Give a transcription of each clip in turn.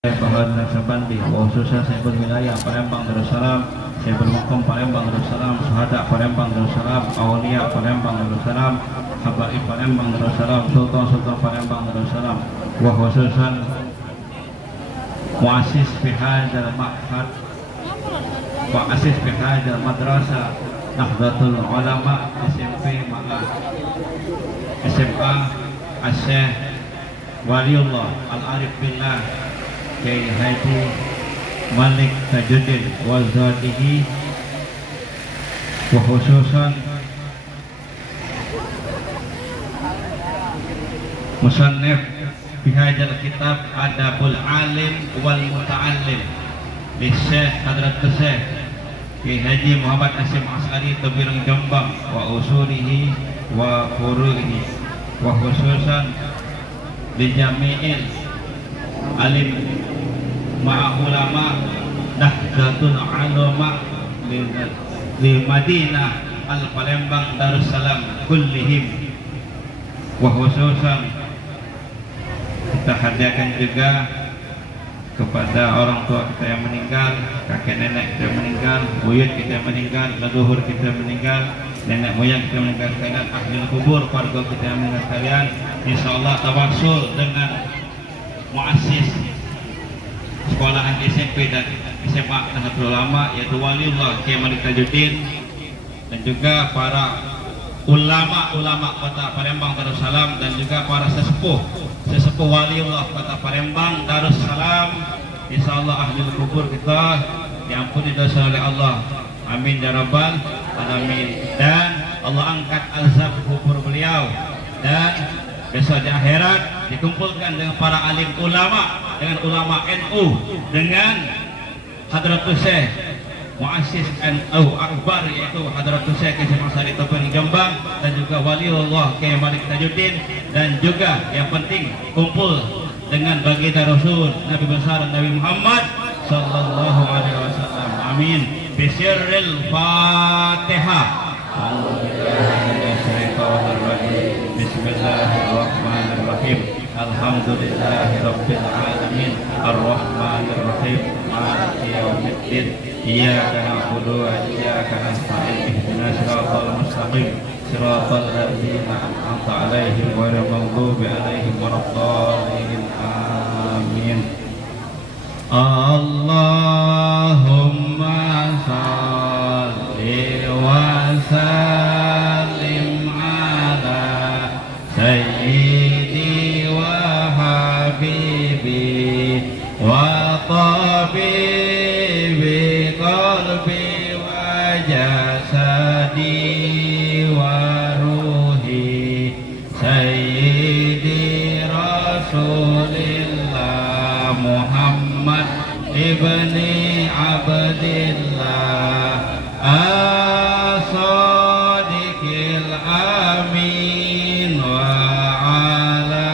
Bahan Sabandi, khususnya Saiful Wilayah Palembang Darussalam, Saiful Makom Palembang Darussalam, Suhada Palembang Darussalam, Aulia Palembang Darussalam, Habaib Palembang Darussalam, Sultan Palembang Darussalam, wa khususan muassis bihadzal ma'had, muassis bihadzal madrasah Nahdlatul Ulama SMP Malah SMA Asy-Syaikh Waliullah Al-Arif Billah Kiai Haji Malik Tajuddin Wazadihi, wa khususan musannif bihadzal kitab Adabul Alim wal Muta'allim li Syekh Hadratus Syekh Kiai Haji Muhammad Hasyim As'ari Tabirang Jombang wa usulihi wa furu'ihi, wa khususan li jami'il alim ma'ulama Nahdlatul Ulama di Madinah Al-Palembang Darussalam kullihim, wa khususan kita hadiahkan juga kepada orang tua kita yang meninggal, kakek nenek kita yang meninggal, buyut kita yang meninggal, leluhur kita yang meninggal, nenek moyang kita yang meninggal sekalian, ahli kubur keluarga kita yang meninggal sekalian. Insyaallah tawassul dengan muassis sekolahan SMP dan SMA Nahdlatul Ulama yaitu Waliullah Kiai Malik Tajuddin, dan juga para ulama-ulama Kota Palembang Darussalam, dan juga para sesepuh Waliullah Kota Palembang Darussalam. Insyaallah ahli kubur kita diampuni dosa oleh Allah, amin ya rabbal alamin, dan Allah angkat azab kubur beliau, dan besok di akhirat dikumpulkan dengan para alim ulama, dengan ulama NU, dengan Hadratus Syekh muassis NU akbar yaitu Hadratus Syekh Hasyim As'ari Tabirang Jombang, dan juga Waliullah Kiai Malik Tajuddin, dan juga yang penting kumpul dengan baginda Rasul Nabi besar Nabi Muhammad sallallahu alaihi wasallam. Amin. Bisirril Fatihah. Bismillahirrahmanirrahim. Alhamdulillahirabbil alamin. Arrahmanirrahim. Maliki yaumiddin. Iyyaka na'budu wa iyyaka nasta'in. Ihdinas siratal mustaqim. Siratal ladzina an'amta 'alaihim ghairil maghdubi 'alaihim waladdallin. Amin. Allahumma shalli wa sallim ala sayyidi wa habibi wa tabibi qalbi wa jasadi wa ruhi sayyidi rasulillah Muhammad ibni Abdillah as-sadiqil amin wa ala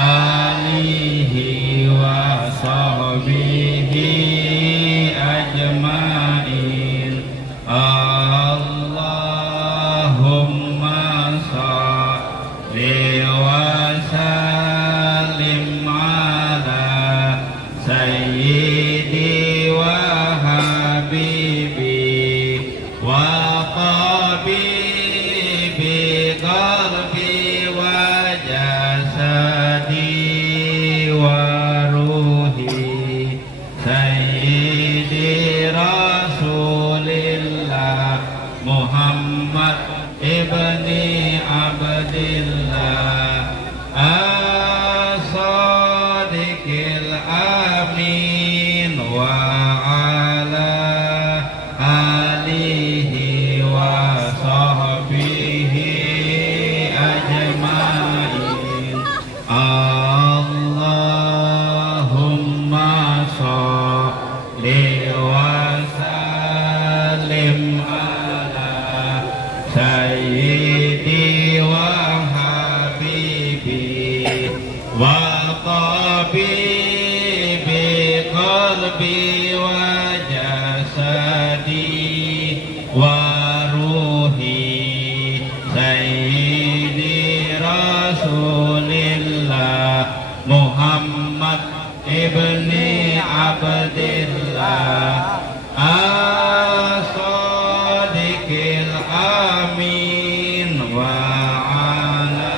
alihi wa sahbihi ajmain. Allahumma shalli wa sallim ala sayyidi wa habibi wa tabibi qalbi wa jasadi wa ruhi sayyidi rasulillah Muhammad ibni Abdillah as-sadiqil amin wa ala alihi wa sahbihi ajmain. Allahumma shalli wa sallim ala sayyidi wa habibi wa tabibi qalbi wa jasadi wa ruhi sayyidi rasulillah Muhammad ibni Abdillah as-sadiqil amin wa ala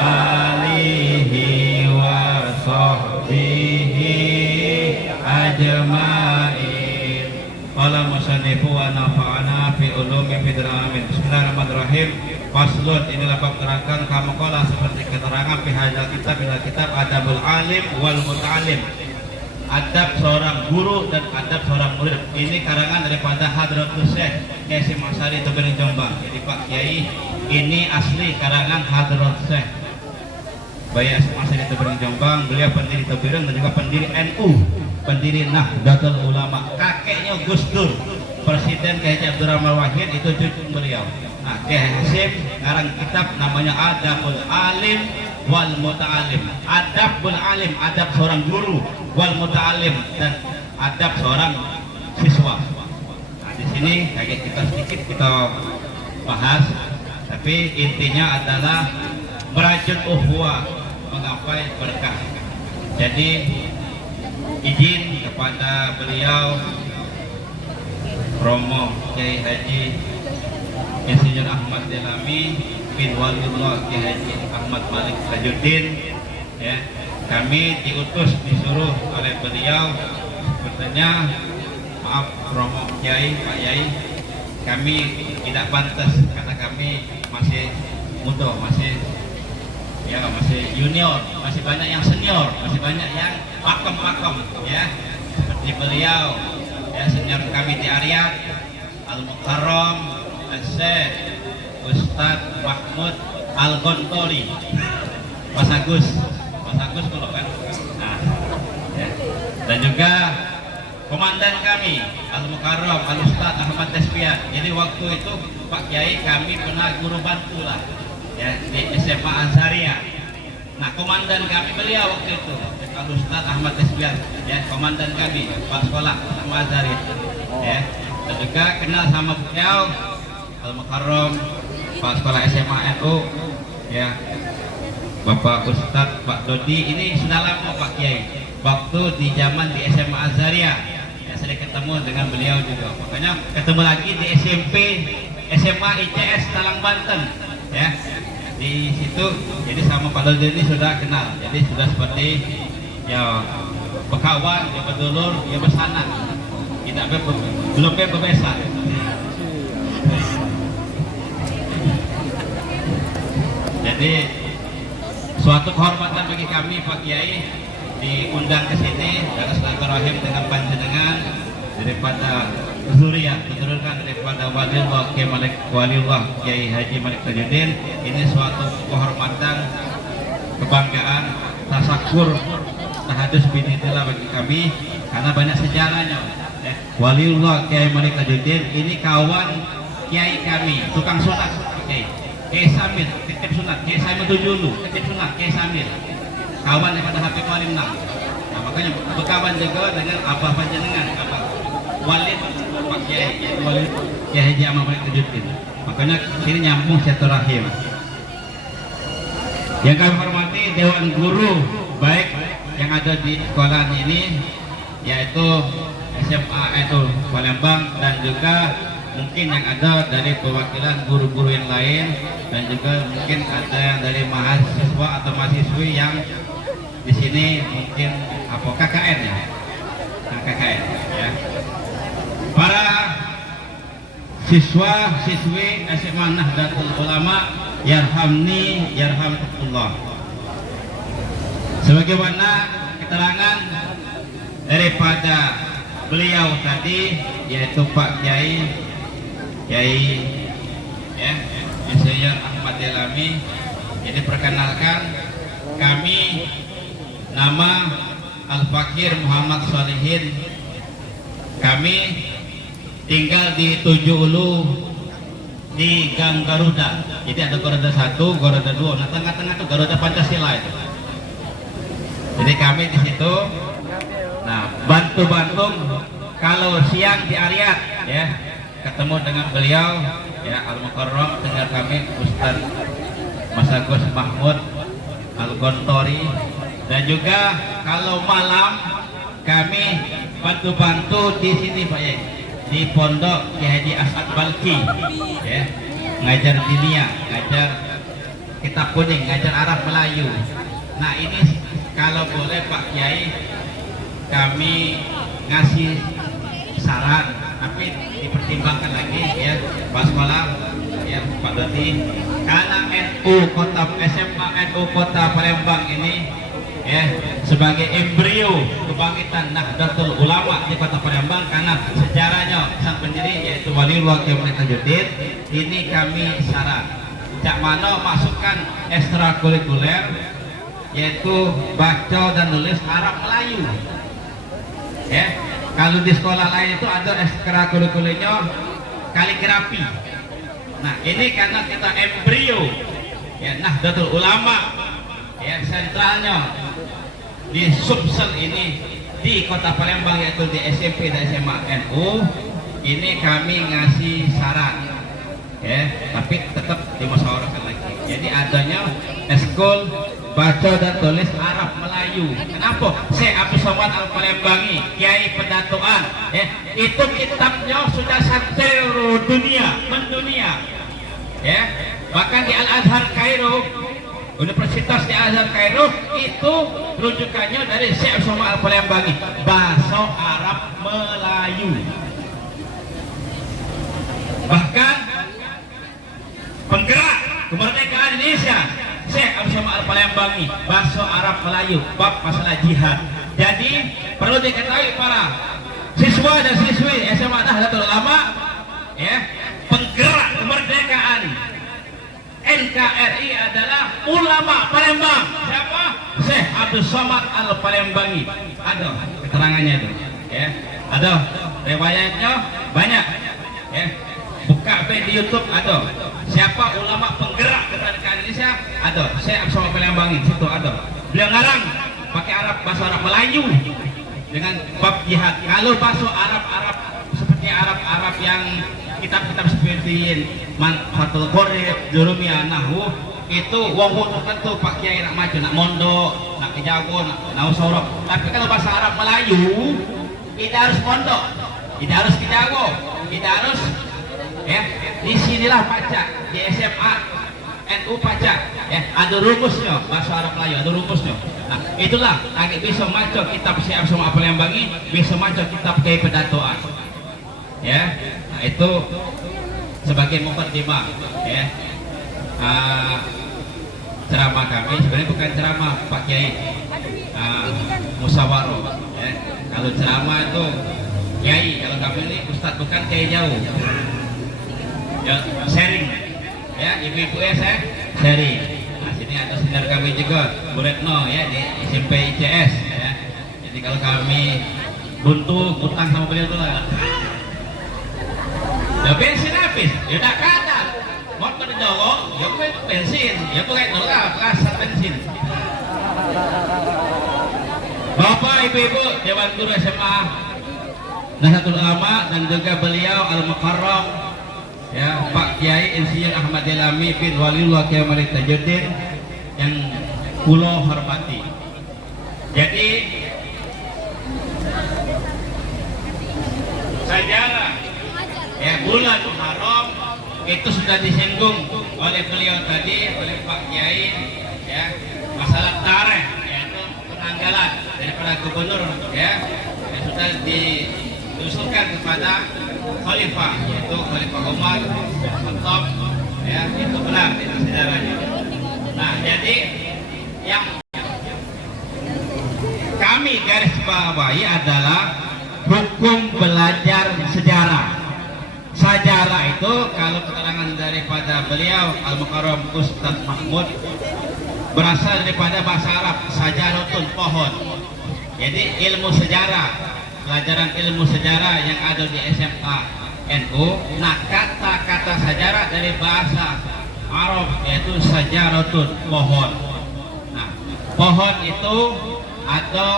alihi wa sahbihi ajma'in. Qala musannifu wa nafa'ana fi ulumi fid amin. Bismillahirrahmanirrahim. Faslun, inilah bab gerakan kamukola seperti keterangan pihajal kitab adabul alim wal muta'alim, adab seorang guru dan adab seorang murid. Ini karangan daripada Hadratus Syekh Kiai Hasyim Asy'ari Tebing Jombang. Jadi Pak Kiai, ini asli karangan Hadratus Syekh Kiai Hasyim Asy'ari Tebing Jombang. Beliau pendiri Tebing dan juga pendiri NU, pendiri Nahdlatul Ulama. Kakeknya Gus Dur, Presiden Kiai Haji Abdurrahman Wahid, itu cucu beliau. Nah, Kiai Hasyim ngarang kitab namanya Adabul Alim wal Muta'alim. Adabul Alim, adab seorang guru, wal Muta'alim, dan adab seorang siswa. Nah, di sini kayak kita sedikit kita bahas, tapi intinya adalah merajut ukhuwah, menggapai berkah. Jadi izin kepada beliau Romo Kiai Haji Insinyur Ahmad Delami bin Waliullah Kiai Haji Ahmad Malik Tajuddin, ya, kami diutus disuruh oleh beliau bertanya, maaf Romo Kiai, Pak Yai, kami tidak pantas karena kami masih muda, masih junior, masih banyak yang senior, masih banyak yang pakem, ya, seperti beliau, ya, senior kami di Ariat Al-Mukarram Syekh Ustadz Mahmud Al-Gontori, Mas Agus kalau kan. Nah, ya. Dan juga komandan kami Al-Mukarram Al-Ustadz Ahmad Tespian. Jadi waktu itu Pak Kiai kami pernah guru bantu lah, ya, di SMA Ansaria. Nah, komandan kami beliau waktu itu Al-Ustadz Ahmad Tespian, ya, komandan kami Pak Sekolah sama Ansaria, ya. Dan juga kenal sama beliau Al-Mukarram Pak Sekolah SMA NU, ya, Bapak Ustadz Pak Dodi. Ini sudah lama Pak Kiai, waktu di zaman di SMA Azaria, ya, saya ketemu dengan beliau juga. Makanya ketemu lagi di SMP SMA ICS Talang Banten, ya, di situ. Jadi sama Pak Dodi ini sudah kenal, jadi sudah seperti, ya, berkawan, ya, berdulur, ya, bersana, tidak belum berbesa. Jadi suatu kehormatan bagi kami Pak Kiai diundang ke sini dalam silaturahim dengan panjenengan daripada zuriyah, keturunan daripada Waliullah Kiai Malik Waliullah Kiai Haji Malik Tajuddin. Ini suatu kehormatan, kebanggaan, tasakur, tahadus binillah bagi kami karena banyak sejarahnya. Waliullah Kiai Malik Tajuddin ini kawan Kiai kami, tukang sunat Kiai Samir, titip sunat Kiai Samir Tujulu, titip sunat Kiai Samir, kawan daripada Habib Walim Nam. Nah, makanya berkawan juga dengan Abah Panjenengan, Abah Walid Pak Kiai, yaitu Walid Kiai Haji Ahmad Malik Tajuddin. Makanya sini nyambung silaturahim. Yang kami hormati Dewan Guru baik yang ada di sekolah ini, yaitu SMA itu Palembang, dan juga mungkin yang ada dari perwakilan guru-guru yang lain, dan juga mungkin ada yang dari mahasiswa atau mahasiswi yang di sini mungkin apa KKN, ya, nah, KKN, ya, para siswa-siswi SMA Nahdlatul Ulama, yarhamni yarhamkumullah. Sebagaimana keterangan daripada beliau tadi, yaitu Pak Kiai ya, Insinyur Ahmad Delami. Jadi perkenalkan, kami nama Al-Fakir Muhammad Sholihin. Kami tinggal di 7 Ulu di Gang Garuda. Jadi ada Garuda 1, Garuda 2. Nah, tengah-tengah itu Garuda Pancasila itu. Jadi kami di situ. Nah, bantu-bantu kalau siang di Ariat, ya, ketemu dengan beliau, ya, Al-Mukarram, dengan kami Ustaz Mas Agus Mahmud Al-Gontori, Dan juga kalau malam kami bantu-bantu di sini Pak Yai, di Pondok Kiai Haji As'ad Balki, ya, ngajar dinia, ngajar kitab kuning, ngajar Arab Melayu. Nah ini kalau boleh Pak Kiai kami ngasih saran, tapi dipertimbangkan lagi ya Pak Sekolah, ya Pak Dati, karena NU Kota SMA NU Kota Palembang ini ya sebagai embrio kebangkitan Nahdlatul Ulama di Kota Palembang, karena sejarahnya sang pendiri yaitu Waliullah Kiai Tajuddin, ini kami saran cak mana masukkan ekstrakurikuler yaitu baca dan nulis Arab Melayu. Ya, kalau di sekolah lain itu ada ekstrakurikulernya kaligrafi. Nah ini karena kita embrio ya Nahdlatul Ulama, ya sentralnya di Sumsel ini di Kota Palembang yaitu di SMP dan SMA NU, ini kami ngasih saran ya, tapi tetap dimusyawarahkan lagi. Jadi adanya eskul baca dan tulis Arab Melayu. Kenapa? Syekh Abdul Somad Al Palembangi, Kiai Pendatuan, ya, itu kitabnya sudah sampai dunia, mendunia. Ya, bahkan di Al Azhar Kairo, Universitas di Al Azhar Kairo itu rujukannya dari Syekh Abdul Somad Al Palembangi, bahasa Arab Melayu. Bahkan penggerak kemerdekaan Indonesia Syekh Abdul Somad Al Palembangi, bahasa Arab Melayu, bab masalah jihad. Jadi perlu diketahui para siswa dan siswi SMA Nahdlatul Ulama, ya, penggerak kemerdekaan NKRI adalah ulama Palembang. Siapa? Syekh Abdul Somad Al Palembangi. Ada keterangannya itu, ya. Ada riwayatnya banyak, ya. Buka di YouTube ada. Siapa ulama penggerak kemerdekaan Indonesia? Ada. Syekh Abdul Somad Palembangi, situ ada. Beliau ngarang pakai bahasa Arab Melayu dengan bab jihad. Kalau bahasa Arab seperti Arab yang kitab-kitab seperti Fathul Qorib, Jurumiyah, Nahwu, itu wong tertentu Pak Kiai nak maju, nak mondok, nak kejago, nak usorok. Tapi kalau bahasa Arab Melayu tidak harus mondok, tidak harus kejago, tidak harus, ya, di sinilah baca di SMA NU baca, ya, ada rumusnya bahasa Arab Melayu, ada rumusnya. Nah itulah agak bisa maca kitab Syekh Abdul Somad Palembangi, bisa maca kitab Kiai Pendatuan, ya. Nah itu sebagai mukadimah, ya, ceramah kami. Sebenarnya bukan ceramah Pak Kiai, musyawarah, ya. Kalau ceramah itu Kiai, kalau kami ini Ustadz bukan Kiai jauh, ya, sharing, ya, ibu-ibu ya saya sharing. Nah sini ada senior kami juga Bu Retno, ya, di SMP ICS, ya. Jadi kalau kami buntu utang sama beliau itu lah, ya bensin habis, ya tak kadang motor jauh, ya bensin, ya pakai dolar, kasar bensin. Bapak ibu-ibu Dewan Guru SMA Nahdlatul Ulama dan juga beliau Al-Mukarram, ya, Pak Kiai Insinyur Ahmad Delami bin Waliullah Kiai Tajuddin yang kula hormati. Jadi sejarah, ya, bulan Muharram itu sudah disinggung oleh beliau tadi, oleh Pak Kiai, ya, masalah tarikh, yaitu penanggalan daripada gubernur, ya, yang sudah diusulkan kepada Khalifah, yaitu Khalifah Umar bin Khattab, ya, itu benar itu sejarahnya. Nah jadi yang kami garis bawahi adalah hukum belajar sejarah. Sejarah itu kalau keterangan daripada beliau Al-Mukarram Ustaz Mahmud berasal daripada bahasa Arab sajaratun, pohon. Jadi ilmu sejarah, pelajaran ilmu sejarah yang ada di SMA NU, nah kata-kata sejarah dari bahasa Arab yaitu sajaratun, pohon. Nah pohon itu ada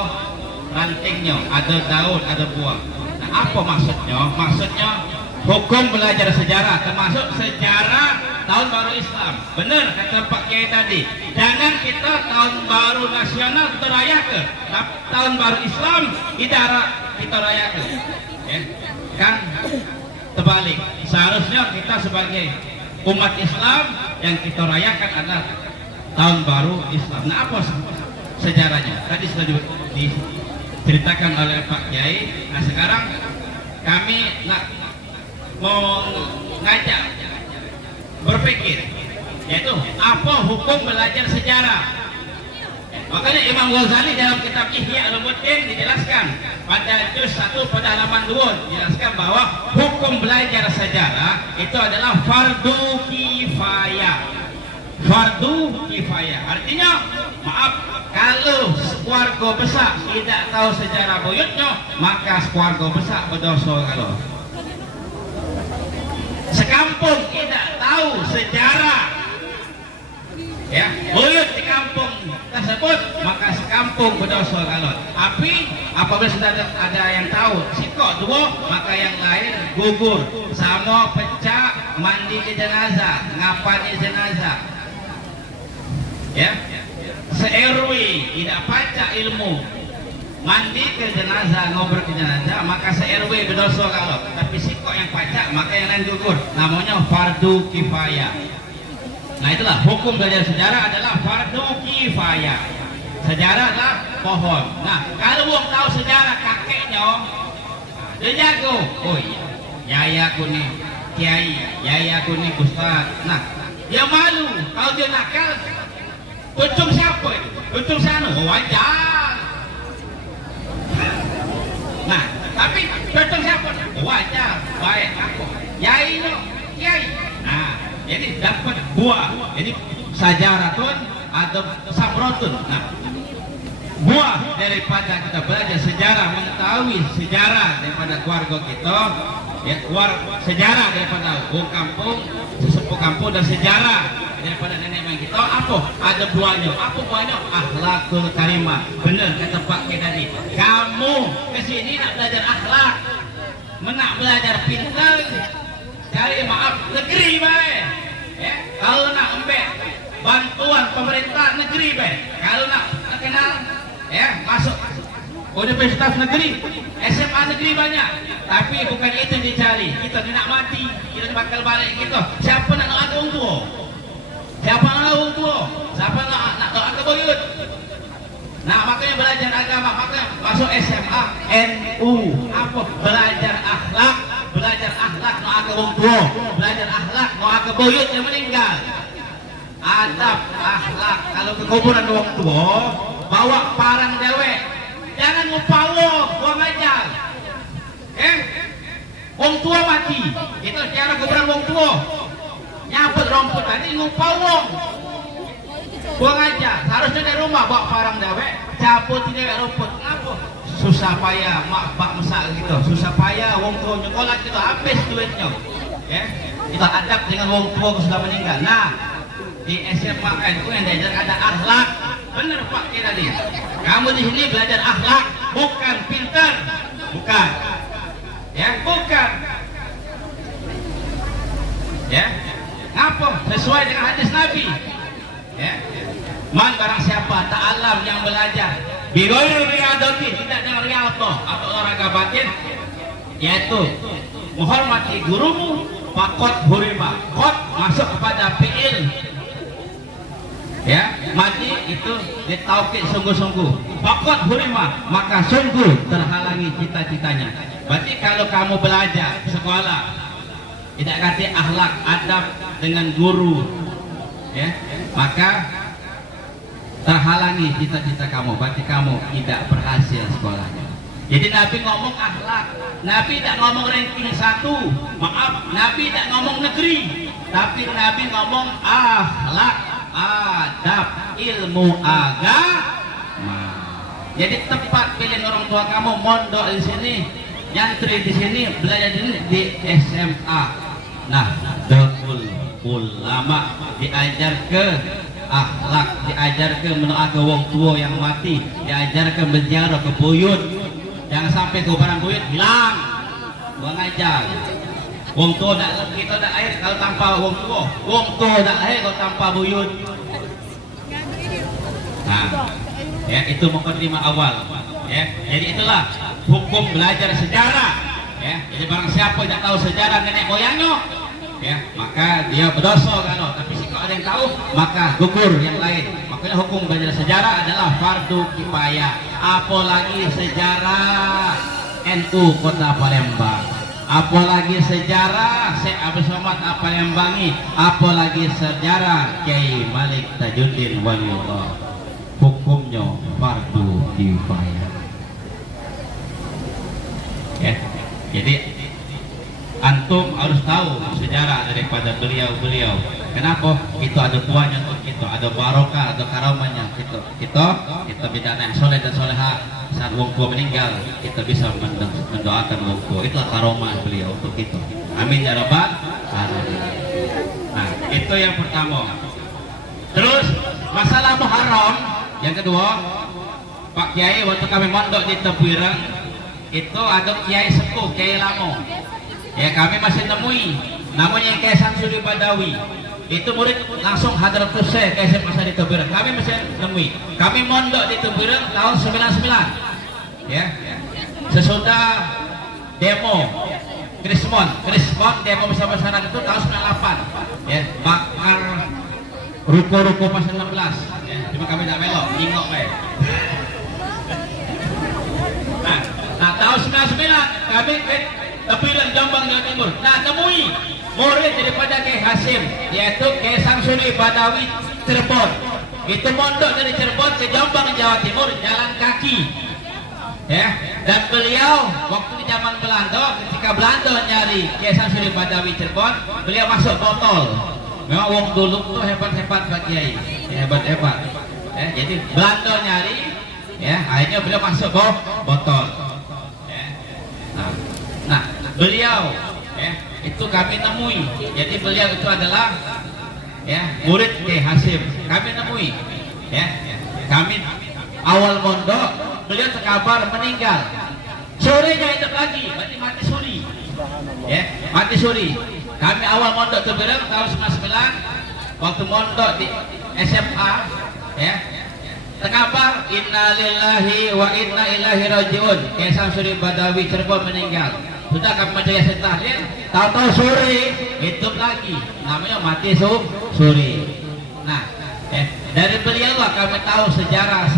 rantingnya, ada daun, ada buah. Nah apa maksudnya? Maksudnya hukum belajar sejarah termasuk sejarah tahun baru Islam. Benar kata Pak Kiai tadi. Jangan kita tahun baru nasional kita rayakan, tapi tahun baru Islam kita rayakan. Ya. Kan terbalik. Seharusnya kita sebagai umat Islam yang kita rayakan adalah tahun baru Islam. Nah, apa sejarahnya? Tadi sudah diceritakan oleh Pak Kiai. Nah, sekarang kami mau ngajak berpikir, yaitu apa hukum belajar sejarah. Makanya Imam Ghazali dalam kitab Ihya Ulumuddin dijelaskan pada juz 1 pada halaman 2 dijelaskan bahwa hukum belajar sejarah itu adalah fardu kifayah. Fardu kifayah artinya, maaf, kalau keluarga besar tidak tahu sejarah buyutnya, maka keluarga besar berdosa. Kalau sekampung tidak tahu sejarah ya buyut di kampung tersebut, maka sekampung berdosa. Kalau tapi apabila sudah ada yang tahu sikok dua, maka yang lain gugur. Sama pecah mandi ke jenazah, ngapani jenazah ya, se-RW tidak pacak ilmu mandi ke jenazah, ngobrol ke jenazah, maka se-RW berdosa. Kalau tapi sikok yang pacak, maka yang lain gugur. Namanya fardu kifayah. Nah, itulah hukum belajar sejarah adalah fardu kifayah. Sejarah adalah pohon. Nah, kalau orang tahu sejarah kakeknya, dia jago. Oh iya, yayaku nih kiai, yayaku nih ustaz. Nah, dia malu kalau dia nakal. Tucung siapa itu? Tucung sana, oh, wajar. Nah, tapi tucung siapa? Oh, wajar, baik aku. Yai no, kiai. Nah, jadi dapat buah. Jadi sajaratun atau sabrotun. Nah, buah daripada kita belajar sejarah, mengetahui sejarah daripada keluarga kita, ya, sejarah daripada kampung, sesepuh kampung, dan sejarah daripada nenek moyang kita. Apa? Ada buahnya. Apa buahnya? Akhlakul karimah. Benar kata Pak Kiai tadi. Kamu kesini nak belajar akhlak, nak belajar pintar, cari maaf negeri baik. Ya, kalau nak ambil bantuan pemerintah negeri baik. Kalau nak kenal ya masuk universitas negeri, SMA negeri banyak. Tapi bukan itu yang dicari. Kita nak mati, kita bakal balik kita. Siapa nak doa orang tua? Siapa nak orang tua? Siapa nak doa ke buyut? Nah, makanya belajar agama, makanya masuk SMA NU. Apa? Belajar akhlak. Belajar akhlak no ke wong tua, belajar akhlak no ke buyut yang meninggal. Adab akhlak. Kalau ke kuburan wong tua, bawa parang dewek, jangan ngupawo, buang aja. Wong tua mati, itu cara kuburan wong tua. Nyabut rumput tadi ngupawo, buang aja. Seharusnya dari rumah bawa parang dewek, cabut dewek rumput. Kenapa? Susah payah mak pak masak gitu, susah payah wong tua nyekolah kita habis duitnya. Ya, kita adab dengan wong tua sudah meninggal. Nah, di SMA NU yang diajar ada akhlak. Benar Pak Kiai tadi. Kamu di sini belajar akhlak, bukan pintar, bukan. Ya, bukan. Ya, ngapa? Sesuai dengan hadis Nabi. Ya, man barang siapa ta'alam yang belajar bigoirul riyadati, tidak dengan riyadhah atau olahraga batin, yaitu menghormati gurumu, fakot hurima. Kot masuk kepada fi'il, ya, mati itu ditaukid sungguh-sungguh. Fakot hurima, maka sungguh terhalangi cita-citanya. Berarti kalau kamu belajar sekolah tidak kata akhlak adab dengan guru, ya, maka terhalangi cita-cita kamu, berarti kamu tidak berhasil sekolahnya. Jadi Nabi ngomong akhlak, Nabi tidak ngomong ranking 1, maaf, Nabi tidak ngomong negeri, tapi Nabi ngomong akhlak, adab, ilmu agama. Jadi tepat pilih orang tua kamu mondok di sini, nyantri di sini, belajar di sini di SMA. Nah, Nahdlatul Ulama diajar ke akhlak, diajarkan mendoakan wong tua yang mati, diajarkan berziarah ke buyut. Jangan sampai ke barang buyut hilang, buang aja. Wong tua nak kita nak lahir kalau tanpa wong tua. Wong tua nak lahir kalau tanpa buyut. Nah, ya itu mukadimah awal. Ya, jadi itulah hukum belajar sejarah. Ya, jadi barang siapa yang tak tahu sejarah nenek moyangnya, ya maka dia berdosa kan. Tapi kalau ada yang tahu, maka gugur yang lain. Makanya hukum belajar sejarah adalah fardu kifayah. Apalagi sejarah NU Kota Palembang, apalagi sejarah Syekh Abdul Somad Palembangi, apalagi sejarah Kiai Malik Tajuddin Waliullah. Hukumnya fardu kifayah. Ya, jadi antum harus tahu sejarah daripada beliau-beliau. Kenapa? Itu ada tuanya untuk kita, ada barokah, ada karamanya. Kita bidana yang soleh dan soleha. Saat wong tua meninggal, kita bisa mendoakan wong tua. Itulah karomah beliau untuk kita. Amin ya rabbal alamin. Nah, itu yang pertama. Terus masalah Muharram yang kedua, Pak Kiai waktu kami mondok di Tepireng itu ada Kiai sepuh, Kiai Lamo. Ya kami masih nemui, namanya Kiai Samsuri Badawi. Itu murid langsung Hadratus Syekh Kiai Masa di Tepireng. Kami masih nemui. Kami mondok di Tepireng tahun 99. Ya. Sesudah demo Krismon demo bersama-sama itu tahun 98. Ya, bakar ruko-ruko pasal 16. Ya, cuma kami tak melok, ingok bae. Nah, tahun 99 kami Tepireng Jombang Jawa Timur. Nah, temui murid daripada Kiai Hasim, yaitu Kiai Samsuri Badawi Cirebon. Itu mondok dari Cirebon ke Jombang Jawa Timur jalan kaki. Ya, dan beliau waktu di zaman Belanda, ketika Belanda nyari Kiai Samsuri Badawi Cirebon, beliau masuk botol. Memang wong dulu tuh hebat-hebat Pak Kiai, hebat-hebat. Ya, jadi Belanda nyari, ya akhirnya beliau masuk botol. Ya. Nah, beliau, ya itu kami nemui. Jadi beliau itu adalah, ya murid Kiai Hasim. Kami nemui, ya kami awal mondok, beliau terkabar meninggal. Sorenya itu lagi, berarti mati suri. Ya, mati suri. Kami awal mondok Tepireng tahun 99, waktu mondok di SMA, ya terkabar innalillahi wa inna ilaihi rajiun. Kiai Samsuri Badawi Cirebon meninggal. Sudah kami baca Yasin tahlil, tahu-tahu sore itu lagi, namanya mati suri. Nah, dari beliau lah kami tahu sejarah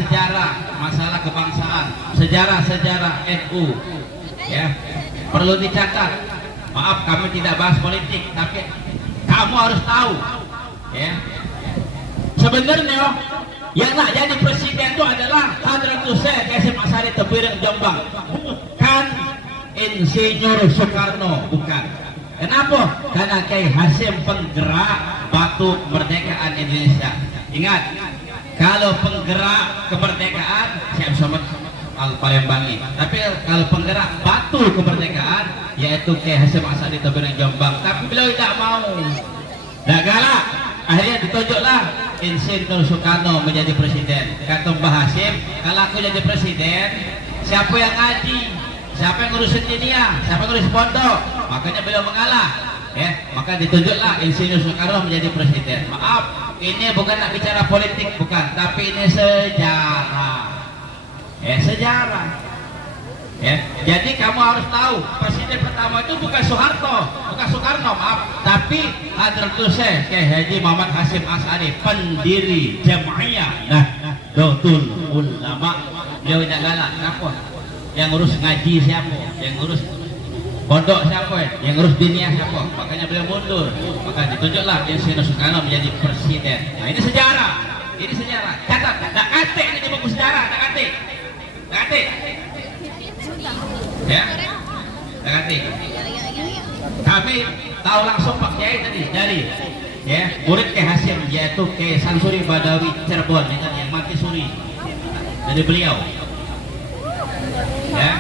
masalah kebangsaan, sejarah NU. Ya, perlu dicatat. Maaf kami tidak bahas politik, tapi kamu harus tahu. Ya, sebenarnya yang nak jadi presiden itu adalah Hadratus Syekh Kiai Masari Tepireng Jombang, bukan Insinyur Soekarno, bukan. Kenapa? Karena Kiai Hasim penggerak batu kemerdekaan Indonesia. Ingat, kalau penggerak kemerdekaan Syekh Somad Palembangi, tapi kalau penggerak batu kemerdekaan yaitu Kiai Hasim Asadi Tepireng Jombang. Tapi beliau tidak mau, tidak galak. Akhirnya ditunjuklah Insinyur Soekarno menjadi presiden. Kata Mbah Hasim, kalau aku jadi presiden, siapa yang ngaji? Siapa yang ngurusin dunia? Siapa yang ngurusin pondok? Makanya beliau mengalah. Ya, maka ditunjuklah Insinyur Soekarno menjadi presiden. Maaf, ini bukan nak bicara politik, bukan, tapi ini sejarah. Ya, sejarah. Ya, jadi kamu harus tahu presiden pertama itu bukan Soekarno, maaf, tapi Hadratus Syekh Kiai Haji Muhammad Hasim As'ari, pendiri Jamaiyah Nahdlatul Ulama. Beliau tidak galak. Kenapa? Yang ngurus ngaji siapa? Yang ngurus pondok siapa? Yang ngurus dunia siapa? Makanya beliau mundur. Maka ditunjuklah Insinyur Soekarno menjadi presiden. Nah, ini sejarah. Catat, tak atik ini di buku sejarah, tak atik. Ya, tak atik. Kami tahu langsung Pak Kiai tadi dari, ya murid Kiai Hasim, yaitu Kiai Samsuri Badawi Cirebon, yang mati suri dari beliau. Ya,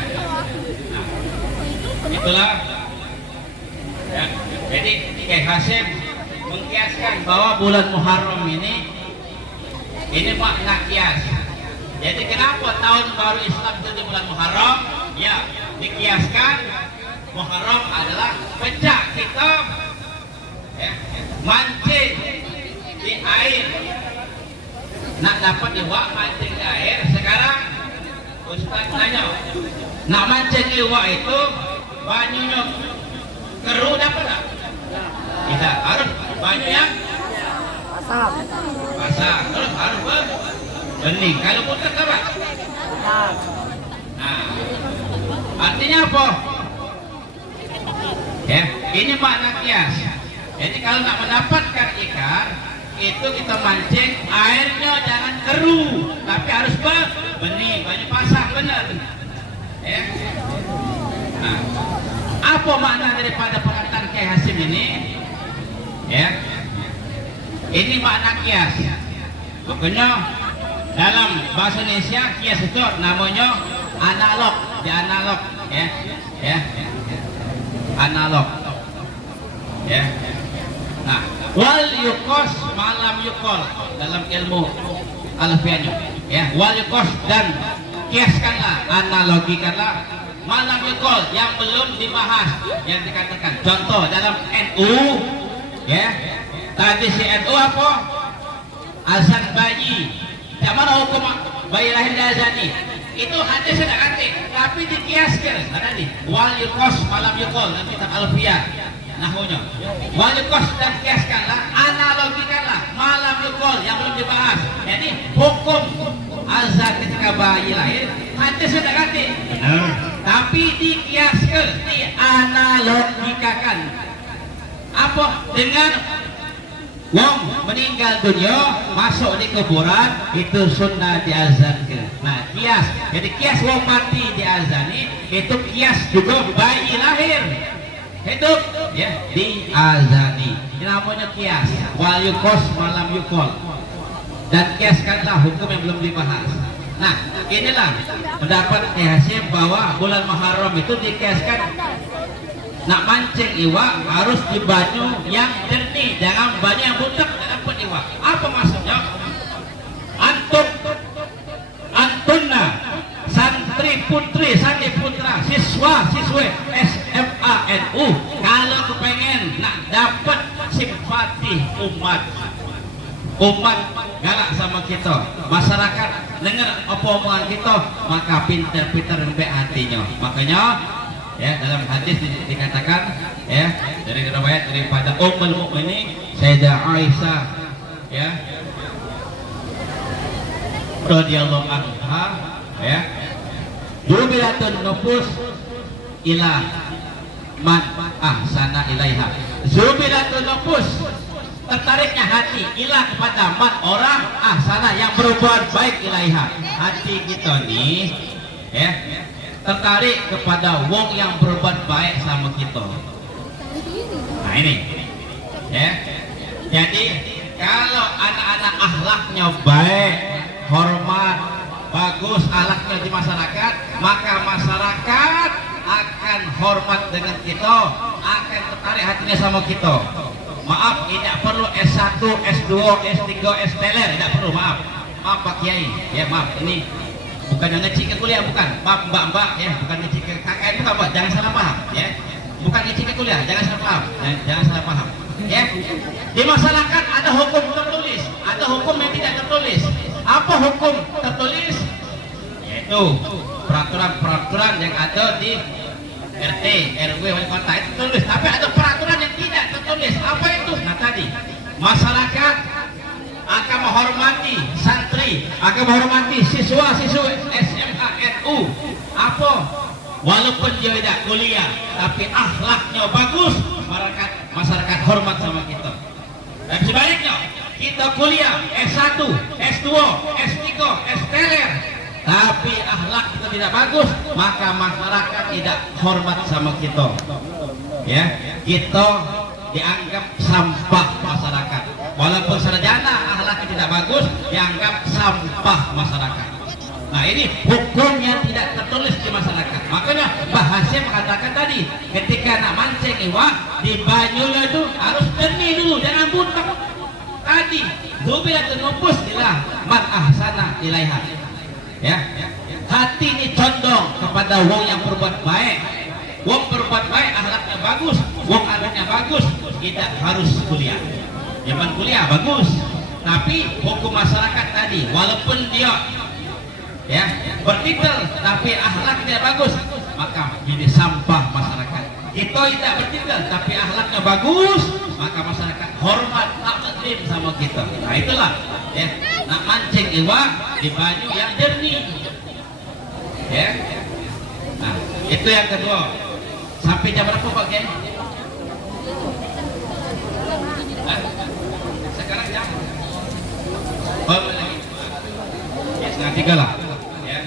nah, itulah. Ya, jadi Kiai Hasim mengkiaskan bahwa bulan Muharram ini makna kias. Jadi kenapa tahun baru Islam itu di bulan Muharram? Ya, dikiaskan Muharram adalah pecah kita ya, mancing di air. Nak dapat iwak mancing di air. Sekarang Ustaz tanya, nak mancing iwak itu banyunya keruh dapat tak? Tidak, harus banyu yang basah. Terus harus bening. Kalau putar apa? Nah, artinya apa? Ya, ini makna kias. Jadi kalau nak mendapatkan ikan, itu kita mancing, airnya jangan keruh, tapi harus bening, banyu basah, benar. Ya. Nah, apa makna daripada perkataan Kiai Hasim ini? Ya, ini makna kias. Pokoknya dalam bahasa Indonesia kias itu namanya analog, di analog, ya, ya, analog, ya. Nah, wal yukos malam yukol dalam ilmu alfiahnya, ya, wal yukos dan kiaskanlah, analogikanlah malam yukol yang belum dibahas, yang dikatakan. Contoh dalam NU, ya, tadi si NU apa? Azan bayi. Zaman hukum bayi lahir diazani. Itu hadis sudah kata, tapi dikiaskan. Tadi wal yukos malam yukol, nanti kitab alfiah nahunya. Wal yukos dan kiaskanlah, analogikanlah malam yukol yang belum dibahas. Jadi hukum azan ketika bayi lahir hadis sudah kata. Benar. Tapi dikiaskan, dianalogikakan. Apa? Dengan wong meninggal dunia masuk di kuburan itu sunnah diazankan. Nah, kias. Jadi kias wong mati diazani itu kias juga bayi lahir hidup ya diazani. Ini namanya kias. Wal yukos malam yukol. Dan kiaskanlah hukum yang belum dibahas. Nah, inilah pendapat Kiai Hasim bahwa bulan Muharram itu dikiaskan. Nak mancing iwak harus di banyu yang jernih, jangan banyu yang butek dapat iwak. Apa maksudnya? Antunna, santri putri, santri putra, siswa siswe SMA NU, kalau kepengen nak dapat simpati umat galak sama kita, masyarakat dengar apa omongan kita, maka pintar-pintar lembek hatinya. Makanya ya dalam hadis dikatakan ya dari riwayat daripada Ummul Mukminin Sayyidah Aisyah ya radhiyallahu anha ya, jubilatun nufus ila man ahsana ilaiha. Jubilatun nufus, tertariknya hati, ila kepada man, orang ahsana yang berbuat baik ilaiha. Hati kita nih ya tertarik kepada wong yang berbuat baik sama kita. Nah ini ya, jadi kalau anak-anak akhlaknya baik, hormat, bagus akhlaknya di masyarakat, maka masyarakat akan hormat dengan kita, akan tertarik hatinya sama kita. Maaf, tidak perlu S1, S2, S3, S-teler, tidak perlu, maaf Pak Kiai ya, maaf, ini bukan ngecik ke kuliah, bukan, maaf mbak ya, bukan ngecik ke kakak, bukan mbak, jangan salah paham ya, bukan ngecik ke kuliah, jangan salah paham, jangan salah paham ya. Di masyarakat ada hukum tertulis, ada hukum yang tidak tertulis. Apa hukum tertulis? Yaitu peraturan-peraturan yang ada di RT, RW, wali kota itu tertulis, tapi ada peraturan yang tidak tertulis. Apa itu? Nah tadi masyarakat akan menghormati santri, akan menghormati siswa-siswa SMA NU. Apa? Walaupun dia tidak kuliah, tapi akhlaknya bagus, masyarakat hormat sama kita. Dan sebaliknya, kita kuliah S1, S2, S3, S-teler, tapi akhlak kita tidak bagus, maka masyarakat tidak hormat sama kita. Ya, kita dianggap sampah masyarakat. Walaupun sarjana akhlaknya tidak bagus, dianggap sampah masyarakat. Nah ini hukum yang tidak tertulis di masyarakat. Makanya bahasnya mengatakan tadi, ketika nak mancing iwak di banyunya itu harus jernih dulu, jangan butek. Tadi zubilatun nufus ila man ahsana ilaiha. Ya, hati ini condong kepada wong yang berbuat baik. wong berbuat baik akhlaknya bagus, wong akhlaknya bagus, tidak harus kuliah. Zaman kuliah bagus, tapi hukum masyarakat tadi, walaupun dia ya bertitel tapi akhlaknya bagus, maka jadi sampah masyarakat. Itu tidak bertitel tapi akhlaknya bagus, maka masyarakat hormat taklim sama kita. Nah itulah ya, nak mancing iwak di baju yang jernih ya. Nah itu yang kedua. Sampai jam berapa Pak Kiai? Sekarang jam lagi ya, setengah 3 lah ya,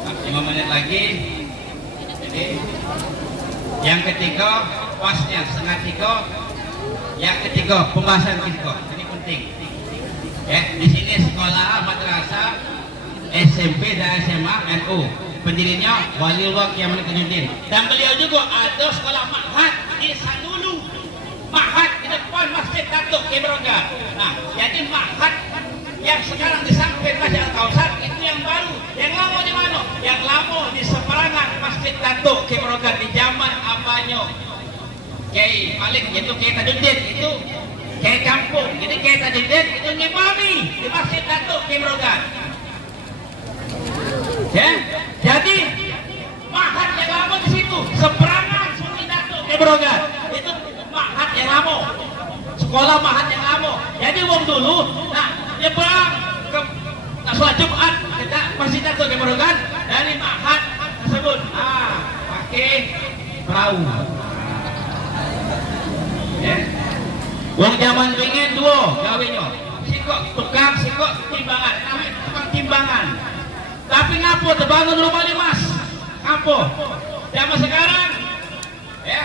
5 menit lagi. Jadi yang ketiga pasnya setengah 3. Yang ketiga pembahasan ketiga ini penting ya. Di sini sekolah madrasah SMP dan SMA NU, pendirinya Waliullah Kiai Malik Tajuddin, dan beliau juga ada sekolah ma'had di Sanulu, ma'had di depan Masjid Datuk Kiai Brogan. Nah jadi ma'had yang sekarang di samping Masjid Al-Kausar itu yang baru. Yang lama di mana? Yang lama di seberangan Masjid Datuk Kiai Brogan di zaman abahnya Kiai Malik, yaitu Kiai Tajuddin, itu Kiai kampung. Jadi Kiai Tajuddin itu ngimami di Masjid Datuk Kiai Brogan ya. Jadi ma'had yang lama di situ seberangan Sungai Datuk Kiai Brogan, itu ma'had yang lama, sekolah ma'had yang lama. Jadi wong dulu nah nyebrang ke sholat Jumat kita Masjid Datuk Kiai Brogan dari ma'had tersebut pakai perahu ya. Wong zaman pengen dua gawenya, sikok tukang sikok timbangan, namanya tukang timbangan. Tapi ngapo terbangun rumah limas, ngapo zaman sekarang ya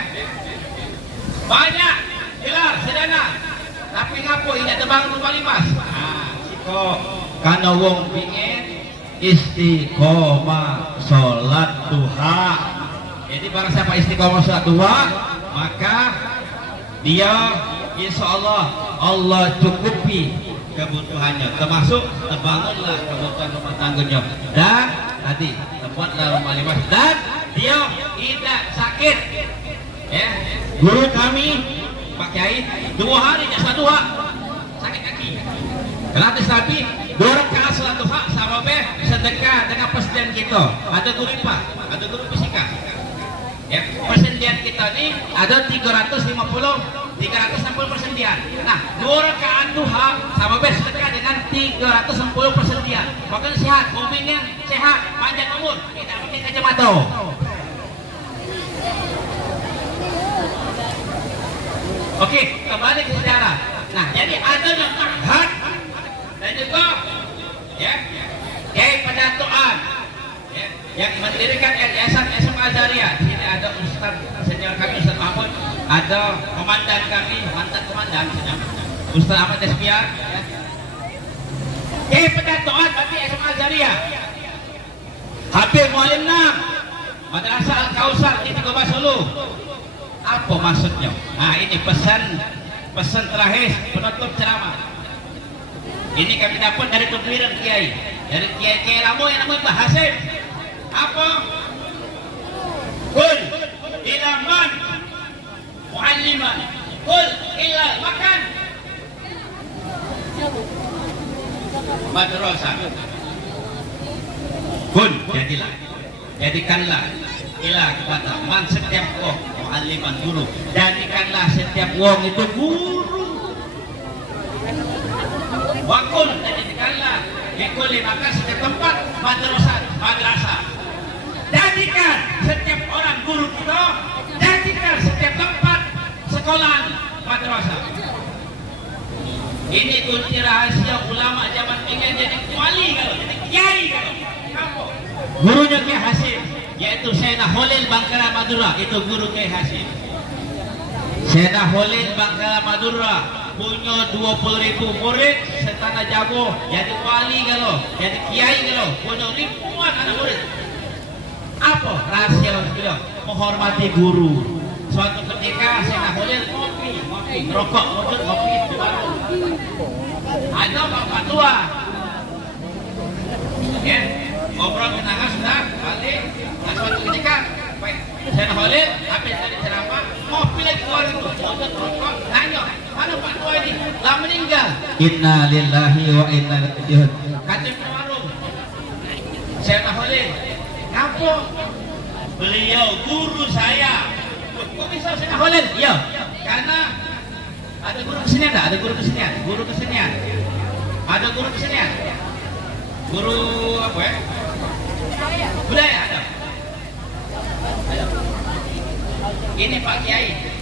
banyak gelar sedana, tapi ngapo ini terbangun rumah limas. Sikok karena wong pingin istiqomah sholat duha. Jadi barang siapa istiqomah sholat duha, maka dia insya Allah cukupi kebutuhannya, termasuk terbangunlah kebutuhan rumah tangganya, dan tadi tempatlah rumah limas, dan dia tidak sakit ya. Guru kami Pak Kiai 2 hari jasa duha sakit kaki, gratis, tapi 2 rakaat salat duha sama sedekah dengan persediaan kita. Ada guru IPA, ada guru fisika ya, persediaan kita ini ada 360 persediaan. Nah 2 rakaat duha sama sedekah dengan 310 persediaan. Makanya sehat, mukminnya sehat, panjang umur, tidak pakai kacamata. Oke, kembali ke sejarah. Nah jadi adanya ma'had dan juga ya Kiai Pendatuan ya, yang mendirikan Yayasan SMA Azariah. Di sini ada Ustaz senior kami Ustaz Mahmud, ada komandan kami, mantan komandan Ustaz Ahmad Desbiar ya. Kiai Pendatuan tapi SMA Azariah, Habib Mualim 6 Madrasah Al-Kausar di Tiga Solo. Apa maksudnya? Nah ini pesan terakhir penutup ceramah. Ini kami dapat dari pembimbingan Kiai, dari Kiai lama yang namanya Pak Hasim. Apa? Kul ilaman mualliman, kul ilal makan madrasah. Kul jadikanlah ilah kepada man setiap wong mualliman guru, jadikanlah setiap wong itu guru. Wakul jadikanlah dikulli maka setiap tempat madrasah. Jadikan setiap orang guru kita, jadikan setiap tempat sekolah madrasah. Ini kunci rahasia ulama zaman ini jadi wali kalau jadi kiai kalau. Gurunya Kiai Hasim, yaitu Sayyidina Holil Bangkara Madura, itu guru Kiai Hasim. Sayyidina Holil Bangkara Madura punya 20.000 murid setanah Jawa, jadi wali kalau, jadi kiai kalau, punya ribuan anak murid. Apa rahasia beliau? Menghormati guru. Suatu ketika Sayyidina Holil ngopi, ngerokok, ngopi di warung. Ada bapak tua, ya, ngobrol kenangan sudah balik. Nah, suatu ketika Sayyidina Khalil habis dari ceramah mobil lagi keluar itu nanya mana Pak Tua ini lah meninggal. Inna lillahi wa inna ilaihi raji'un. Kata warung Syekh Khalil ngapa? Beliau guru saya. Kok bisa Syekh Khalil? Iya, karena ada guru kesenian tak? Ada guru kesenian. Guru kesenian. Ada guru kesenian. Guru apa ya? Budaya ada. Ini Pak Kiai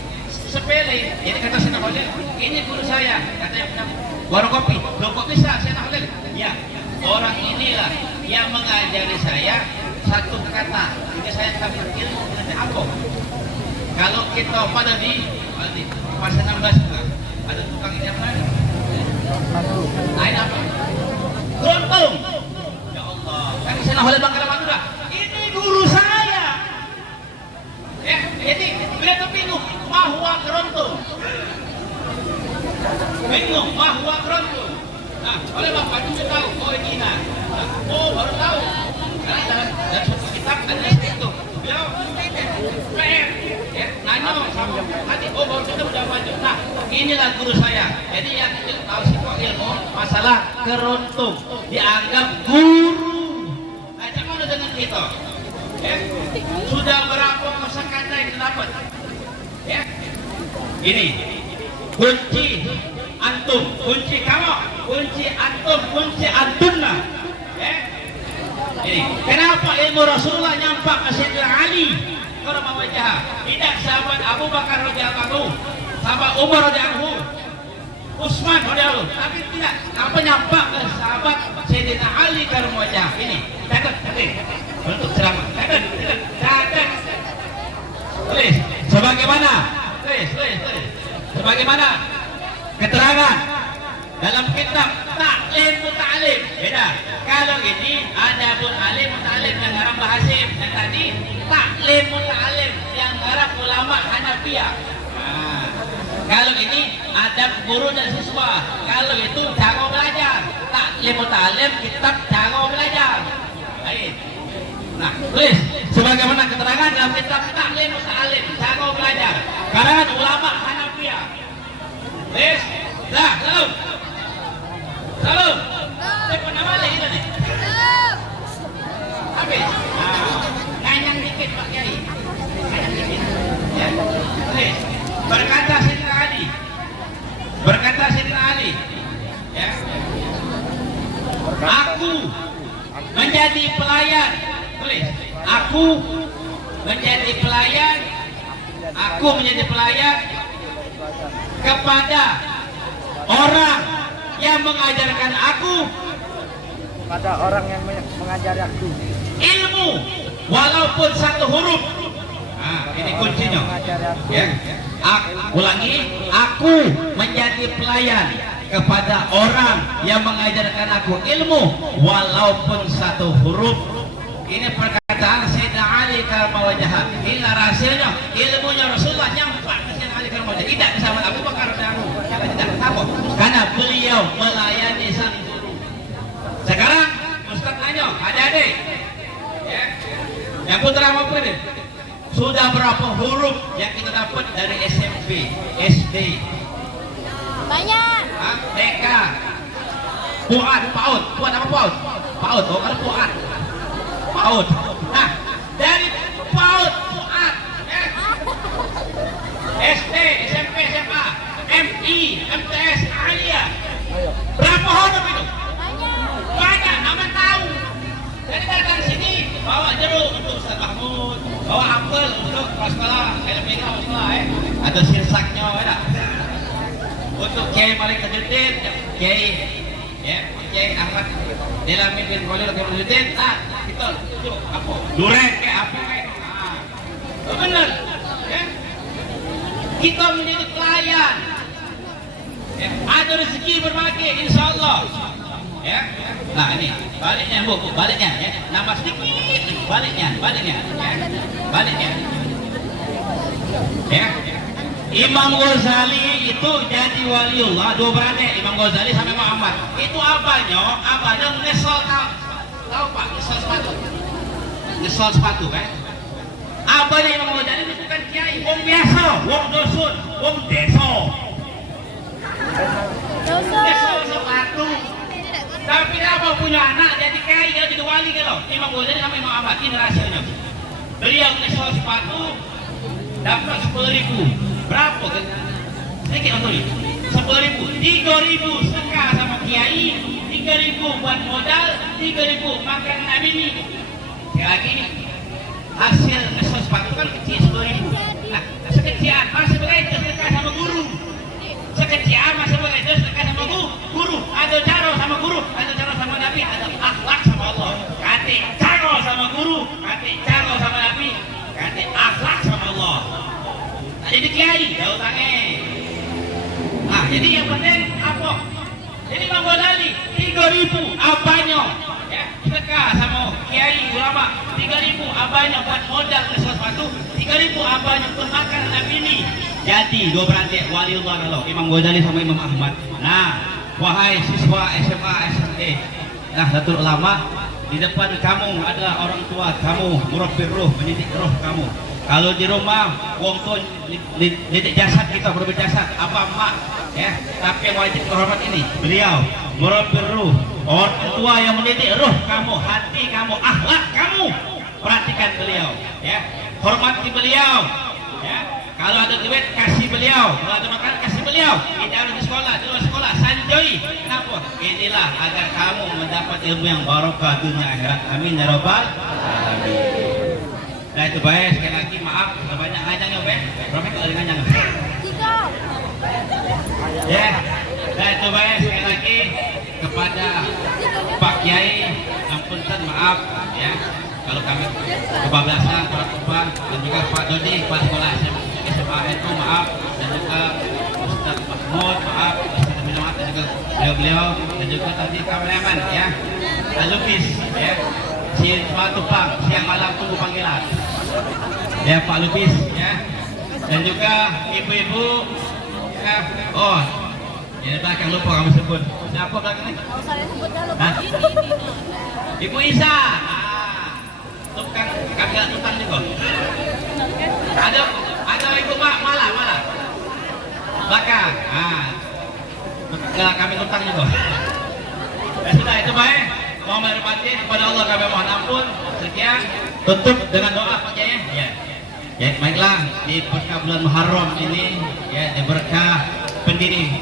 sepele. Ini kata Syekh Khalil. Ini guru saya. Katanya warung kopi. Loh kok bisa Syekh Khalil? Ya, orang inilah yang mengajari saya satu kata. Jika saya sambil ilmu dengan apa? Kalau kita pada di pasar 16 ada tukang ini apa? Lain apa? Kerontong. Ya Allah. Kan Syekh Khalil Bangkala Madura. Ini guru saya. Ya, jadi beliau tuh bingung mahwa kerontong. Bingung mahwa kerontong. Nah, oleh Bapak juga tahu. Oh ini nah. Oh baru tahu. Karena dalam suatu kitab ada itu. Beliau PR. Ya, nanya sama nanti. Oh baru kita udah maju. Nah, inilah guru saya. Jadi yang tahu sih ilmu masalah kerontong dianggap guru. Nah, mana dengan kita? Ya, sudah berapa kosakata yang dapat? Ya, ini kunci antum, kunci kamu, kunci antum, kunci antunna. Ya, ini kenapa ilmu Rasulullah nyampak ke Sayyidina Ali karena wajah tidak sahabat Abu Bakar radhiyallahu anhu, sahabat Umar radhiyallahu anhu, Utsman radhiyallahu anhu, tapi tidak apa nyampak ke sahabat Sayyidina Ali karena wajah ini. Takut, untuk ceramah. Catat. Tulis. Sebagaimana? Tulis. Sebagaimana keterangan dalam kitab Ta'lim Muta'alim. Beda. Kalau ini Adabul Alim Muta'alim yang garap Bahasim. Dan tadi Ta'lim Muta'alim yang garap ulama Hanafiyah. Nah, kalau ini adab guru dan siswa. Kalau itu cara belajar. Ta'lim Muta'alim kitab cara belajar. Baik. Nah, tulis sebagaimana keterangan dalam kitab Ta'lim Muta'alim cara belajar karangan ulama Hanafiyah. Tulis. Dah, salam. Telepon nama lagi kita nih. Habis. Nganyang dikit Pak Kiai. Nganyang dikit. Ya. Tulis. Berkata Sayyidina Ali. Ya. Aku menjadi pelayan. Tulis. Aku menjadi pelayan kepada orang yang mengajarkan aku ilmu walaupun satu huruf. Nah, ini kuncinya. Ya. Ulangi, aku menjadi pelayan kepada orang yang mengajarkan aku ilmu walaupun satu huruf. Ini perkataan Sayyidina Ali karma wajah. Inilah rahasianya ilmunya Rasulullah nyampak ke Sayyidina Ali karma wajah. Tidak bersama Abu Bakar radhiyallahu anhu. Tidak apa? Karena beliau melayani sang guru. Sekarang Ustaz nanya, adik-adik, ya, yang putra maupun ini, sudah berapa huruf yang kita dapat dari SMP, SD? Banyak. TK, PAUD, PAUD apa PAUD? PAUD, oh kan PAUD. PAUD. Nah, dari PAUD, SD, SMP, SMA, MI, MTS, Aliyah. Berapa huruf itu? Banyak, nama tahu. Jadi datang sini bawa jeruk untuk Ustaz Mahmud, bawa apel untuk sekolah, LPK sekolah, ada sirsaknya, ada. Untuk Kiai Malik Tajuddin, Kiai Ahmad Delami bin Khalil Tajuddin, kita apa? Durek kayak apa kayak? Benar, ya. Kita menjadi pelayan. Ya, ada rezeki berbagi, insya Allah. Ya, nah ini baliknya bu, baliknya ya. Nama sedikit, baliknya. Ya. Imam Ghazali itu jadi waliullah, dua beradik Imam Ghazali sama Muhammad. Itu abahnya ngesol tahu Pak, ngesol sepatu kan? Abahnya Imam Ghazali wong biasa, wong dusun, wong desa. Dosa. Desa sepatu. Tapi apa punya anak jadi kiai jadi wali kalau Imam Ghazali sama Imam Ahmad ini rahasianya. Beliau desa sepatu dapat 10.000. Berapa kan? Sedikit nonton ini. 10.000, 3.000 sedekah sama kiai, 3.000 buat modal, 3.000 makan nabi ini. Sekali lagi ini hasil desa sepatu kan kecil 10.000. Nah, sekecian masih begitu sedekah sama guru. Sekecian masih begitu sedekah sama guru. Ada cara sama guru, ada cara sama nabi, ada akhlak sama Allah. Kati cara sama guru, kati cara sama nabi, kati akhlak sama Allah. Nah, jadi kiai, jauh tangan. Nah, jadi yang penting apa? Jadi Imam Ghazali 3.000 apanya? Ya, sedekah sama kiai ulama 3.000 apanya buat modal ke sesuatu, 3.000 apanya untuk makan nabi ini. Jadi dua beradik waliullah Allah, Imam Ghazali sama Imam Ahmad. Nah, wahai siswa SMA, SMP, Nahdlatul Ulama, di depan kamu adalah orang tua kamu, murabbir ruh, pendidik roh kamu. Kalau di rumah, wong tua didik jasad kita berjasad, apa mak, ya. Tapi yang wajib terhormat ini, beliau murabbir ruh, orang tua yang mendidik roh kamu, hati kamu, akhlak kamu. Perhatikan beliau, ya. Hormati beliau, ya. Kalau ada duit kasih beliau, kalau ada makan kasih beliau. Tidak harus di sekolah, sanjoi. Kenapa? Inilah agar kamu mendapat ilmu yang barokah dunia akhirat. Amin ya rabbal alamin. Nah itu baik, sekali lagi maaf banyak ngajangnya baik. Berapa kali ngajang? 3. Ya. Nah itu baik, sekali lagi kepada Pak Kiai, ampunkan maaf ya. Kalau kami kebablasan, peraturan dan juga Pak Dodi, Pak Sekolah SMA itu maaf, dan juga Ustaz Mahmud maaf, Ustaz Minawat dan juga beliau dan juga tadi kameraman ya, Alubis ya, si suatu Pang siang malam tunggu panggilan ya Pak Lubis ya, dan juga ibu-ibu ya, oh ya belakang lupa kami sebut siapa belakang ini? Oh, saya sebut dulu. Hah? Ini. Ibu Isa. Tukang kagak tukang juga. Ada ibu malah. Belakang. Kami utang juga. Ya sudah itu baik. Mohon berbatin kepada Allah kami mohon ampun. Sekian. Tutup dengan doa Pak Kiai. Ya. Ya baiklah di berkah bulan Muharram ini ya di berkah pendiri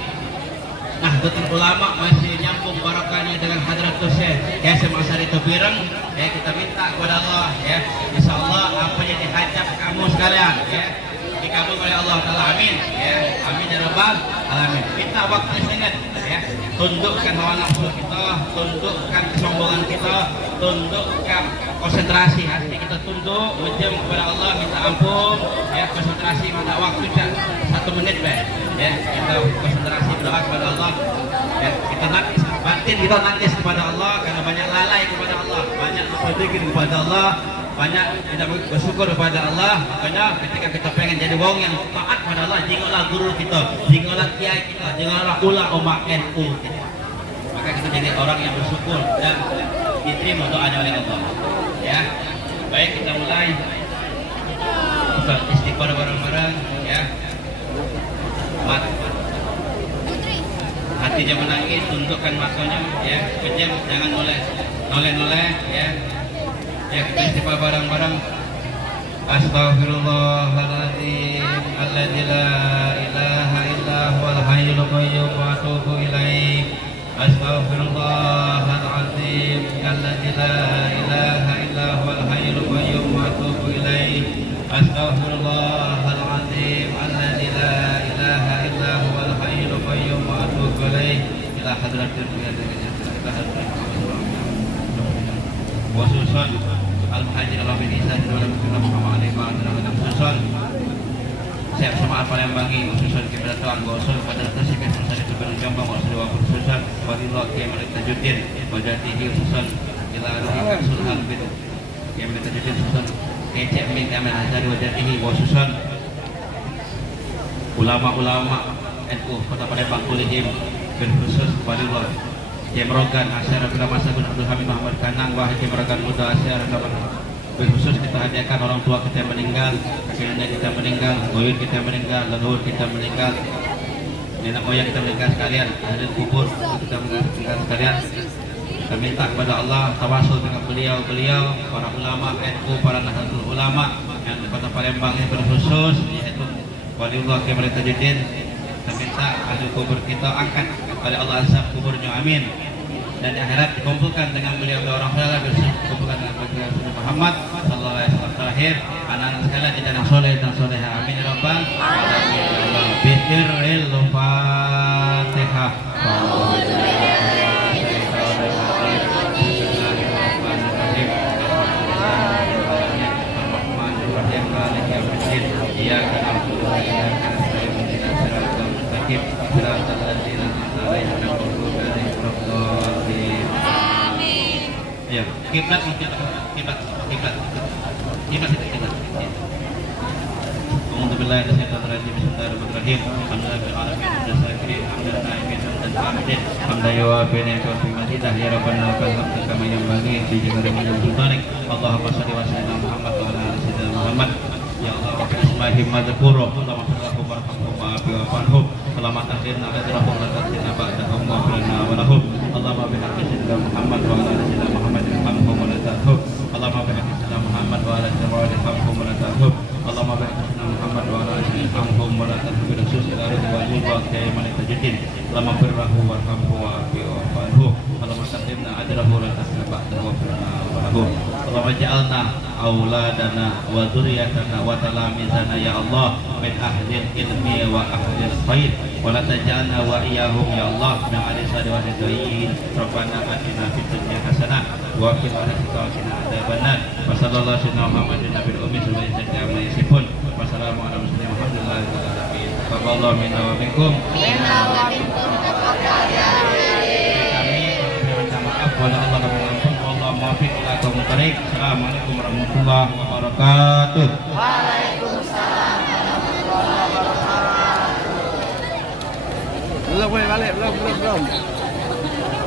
Nahdlatul Ulama masih nyambung barokahnya dengan Hadratus Syekh Hasyim Asy'ari Tobireng ya, kita minta kepada Allah ya, insyaallah apa yang dihajat kamu sekalian ya dikabul oleh Allah Taala, amin ya, amin ya rabbal alamin. Kita waktu sedikit ya, tundukkan hawa nafsu kita, tundukkan kesombongan kita, tundukkan konsentrasi hati kita, tunduk menjam kepada Allah, minta ampun ya, konsentrasi pada waktu tidak 1 menit ya, kita konsentrasi berdoa kepada Allah ya, kita nangis batin, kita nangis kepada Allah karena banyak lalai kepada Allah, banyak berzikir kepada Allah, banyak tidak bersyukur kepada Allah. Makanya ketika kita pengen jadi wong yang taat kepada Allah, jingolah guru kita, jingolah kiai kita, jingolah ulama NU kita. Maka kita jadi orang yang bersyukur dan diterima doanya oleh Allah ya. Baik, kita mulai kita istighfar bareng-bareng ya. Hatinya menangis, tundukkan matanya ya, kejam, jangan noleh ya. Ya, kita istighfar bareng-bareng. Astaghfirullahaladzim alladzi la ilaha illa huwal hayyul qayyum wa atubu ilaih. Astaghfirullahaladzim alladzi la ilaha illa huwal hayyul qayyum wa atubu ilaih. Astaghfirullahaladzim alladzi la ilaha illa huwal hayyul qayyum wa atubu ilaih. Ila hadratil khususan al-muhajir al-abidisa di dalam Muhammad khususan Syekh Semaat Palembang khususan keberatuan Gausul pada tersebut Sari Tobireng Jombang khususan Wadillah Kiai Malik Tajuddin Wajatihi khususan ila ruhikan sulhan bin Kiai Malik Tajuddin khususan Kiai Min Kamil Azhari Wajatihi khususan ulama-ulama NU Kota Palembang Kulihim bin khusus Wadillah Kiai Merogan Asyara bin Masa bin Abdul Hamid Muhammad Kanang Wahid Kiai Merogan Muda Asyara Khusus kita hadiahkan orang tua kita yang meninggal, kakek nenek kita meninggal, buyut kita meninggal, leluhur kita meninggal, nenek moyang kita meninggal sekalian, hadir kubur kita meninggal sekalian. Kami minta kepada Allah tawasul dengan beliau-beliau, para ulama NU, para nahdlatul ulama yang di Kota Palembang ini berkhusus, yaitu Waliullah Kiai Malik Tajuddin. Kami minta ahli kubur kita angkat oleh Allah azab kuburnya, amin. Dan di akhirat dikumpulkan dengan beliau orang saleh, dikumpulkan dengan beliau Muhammad sallallahu alaihi wasallam. Terakhir, anak-anak sekalian jadi anak soleh dan soleha, amin ya rabbal alamin. Bismillahirrahmanirrahim. Fatihah. Ya, kiblat itu kiblat. Alhamdulillah, bismillahirrahmanirrahim. Alhamdulillahirabbil alamin, hamdan hamdan naimin hamdan hamidin hamdan yuwafi ni'matahu fi mazidah ya rabbana lakal hamdu kama yanbaghi fi jalali sultanik. Allahumma shalli wa sallim ala Muhammad wa ala ali sayyidina Muhammad. Ya Allah, wa bi asma'ihim madhkuru Allahumma sallallahu warhamhum wa afi wa anhum. Selamat akhirna ajrahum wa tatina ba'dahum wa firna wa lahum. Allahumma bi haqqi sayyidina Muhammad wa ala ali sayyidina Muhammad irhamhum wa la ta'hum. Allahumma bi haqqi sayyidina Muhammad wa ala ali sayyidina Muhammad irhamhum wa la ta'hum. Allahumma bi haqqi sayyidina Muhammad wa ala ali sayyidina Muhammad wa la ta'hum. Bi rasul sallallahu alaihi wa sallam Kiai Malik Tajuddin. Allahumma firrahu warhamhu wa afi wa anhu. Allahumma sallimna ajrahu wa la tatina ba'dahu wa firna wa lahum. Allahumma ja'alna auladana wa dzurriyyatana wa talamizana ya Allah min ahlil ilmi wa ahlil khair wa la taj'alna wa iyyahum ya Allah min ahli salihin. Rabbana atina fid dunya hasanah wa fil akhirati hasanah wa qina adzabannar. Wa sallallahu alaihi Muhammadin nabiyil ummi sallallahu alaihi wasallam yasifun. Wassalamu ala muslimin alhamdulillahi rabbil alamin. Taqabbalallahu minna wa minkum. Kami minta maaf kepada Allah dan mengampun. Wallahu muwaffiq ila aqwamit thoriq. Assalamualaikum warahmatullahi wabarakatuh. Waalaikumsalam warahmatullahi wabarakatuh. Belum.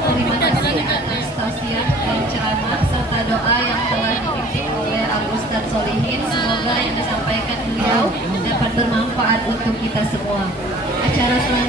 Terima kasih atas tausiah dan ceramah serta doa yang telah dipimpin oleh Al-Ustaz Solihin. Semoga yang disampaikan beliau dapat bermanfaat untuk kita semua. Acara selanjutnya